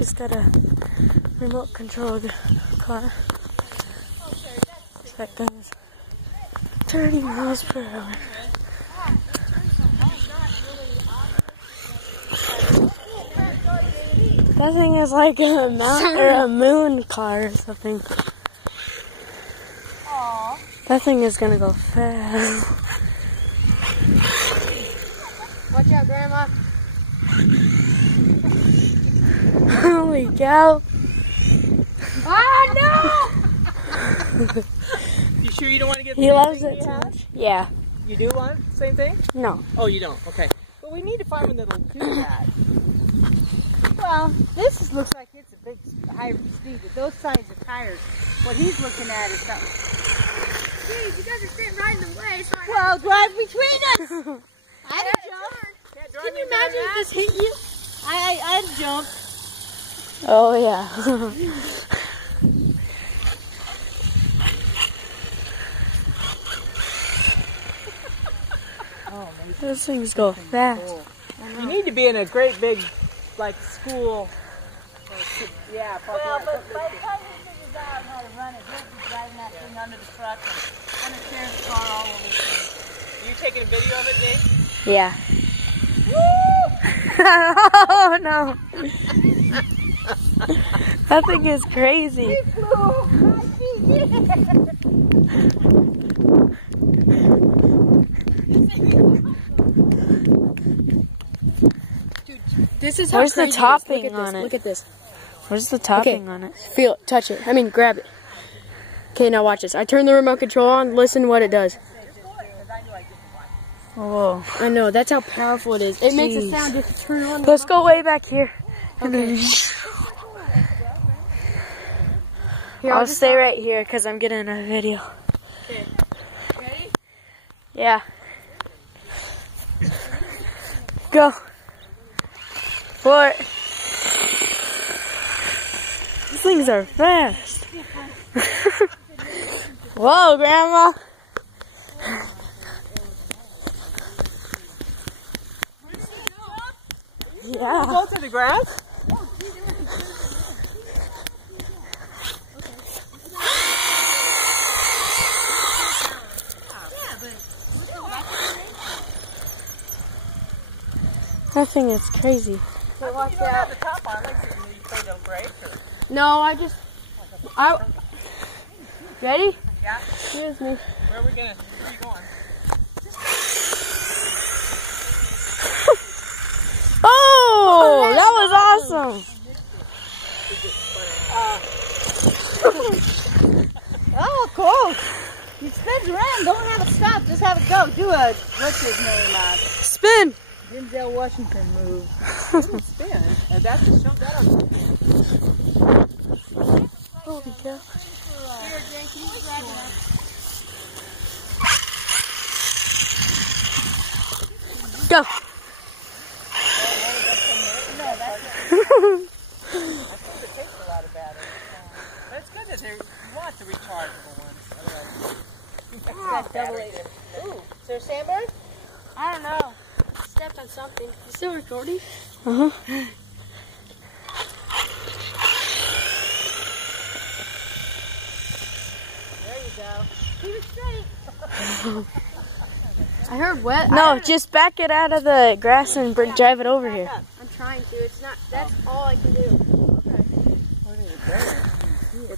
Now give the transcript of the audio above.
He's got a remote controlled car. That thing is 30 miles per hour. That thing is like a mount or a moon car or something. Aww. That thing is gonna go fast. Watch out, Grandma. Holy cow. Ah, no! You sure you don't want to get the He same loves thing it you too had? much. Yeah. You do want the same thing? No. Oh, you don't? Okay. But we need to find one that'll do that. Well, this looks like it's a big high speed, but those sides are tires. What he's looking at is something. Geez, you guys are sitting right in the way, so Well, drive between us! I'd have jumped. Can you imagine if this hit you? I'd jump. Oh yeah. Those things go fast. Cool. You need to be in a great big, like, school. Yeah, Well, but by the time he figures out how to run it, he'll be driving that thing under the truck and tearing the car all over the place. You taking a video of it, Dave? Yeah. Oh no. That thing is crazy. He flew over my feet. This is how Where's the crazy it is. topping Look at on this. it? Look at this. Where's the topping on it? Feel it. Touch it. I mean, grab it. Okay, now watch this. I turn the remote control on. Listen what it does. Whoa. I know. That's how powerful it is. It makes a Jeez. sound just to turn on. Let's go way back here. Okay. Here, I'll just stay right here because I'm getting a video. Okay. Ready? Yeah. Go. For it. These things are fast. Whoa, Grandma. Yeah. Go to the grass? That thing is crazy. So watch out. The top on, like, so you afraid they'll break, or? No, Ready? Yeah. Excuse me. Where are we going? Oh, that was awesome. Oh, cool. He spins around. Don't have it stop. Just have it go. Do a, what's his name? Spin. Denzel Washington move. Spin. And that's the show that on. Holy cow. Here, Jake, you grab it. Go. It takes a lot of battery. But it's good that you want the rechargeable ones. Otherwise, Double-later. Ooh, is there a sandbird? I don't know. Stepped on something. You still recording? Uh-huh. There you go. Keep it straight. I heard wet. No, just back it out of the grass and drive it over here. I'm trying to. It's not. That's all I can do. Where did it go?